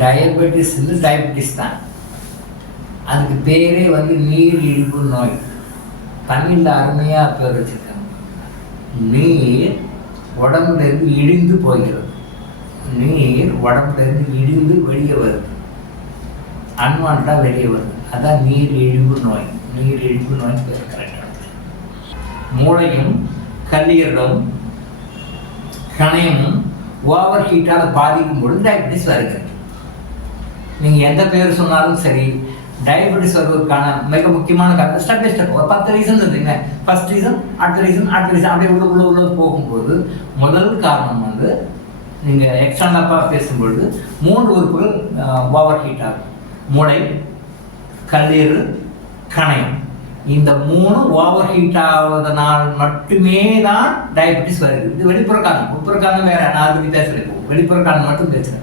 Diabetes வந்து diabetes தான். அதுக்கு பேரே வந்து நீரிழிவு நோய். தமிழில் அருமையாக பேர் வச்சுருக்காங்க. நீர் உடம்புலேருந்து இழிந்து போகிறது. நீர் உடம்புலேருந்து இழிந்து வெளியே வருது, அன்வான்டாக வெளியே வருது. அதான் நீரிழிவு நோய். நீரிழிவு நோய் பேர் கரெக்டாக. மூளையும் கல்லீரலும் கணையமும் ஓவர் ஹீட்டால் பாதிக்கும் பொழுது டயபெட்டிஸ் வருகிறது. நீங்கள் எந்த பேர் சொன்னாலும் சரி, டயபெட்டிஸ் வருவதற்கான மிக முக்கியமான காரணம் ஸ்டெப் பை ஸ்டெப் ஒரு 10 ரீசன் இருந்தீங்க. ஃபர்ஸ்ட் ரீசன், அடுத்த ரீசன், அடுத்த ரீசன், அப்படியே உள்ள போகும்போது முதல் காரணம் வந்து நீங்கள் எக்ஸ்டர்னலாக பேசும்பொழுது 3 உறுப்புகள் ஓவர் ஹீட் ஆகும். மூளை, கல்லீரல், கணையம். இந்த 3 ஓவர் ஹீட் ஆவதனால் மட்டுமே தான் டயபெட்டிஸ் வருது. இது வெளிப்புற காரணம். உட்புற காரணம் வேற, நான் அது வித்தியாசம். வெளிப்புற காரணம் மட்டும் பேசுகிறேன்.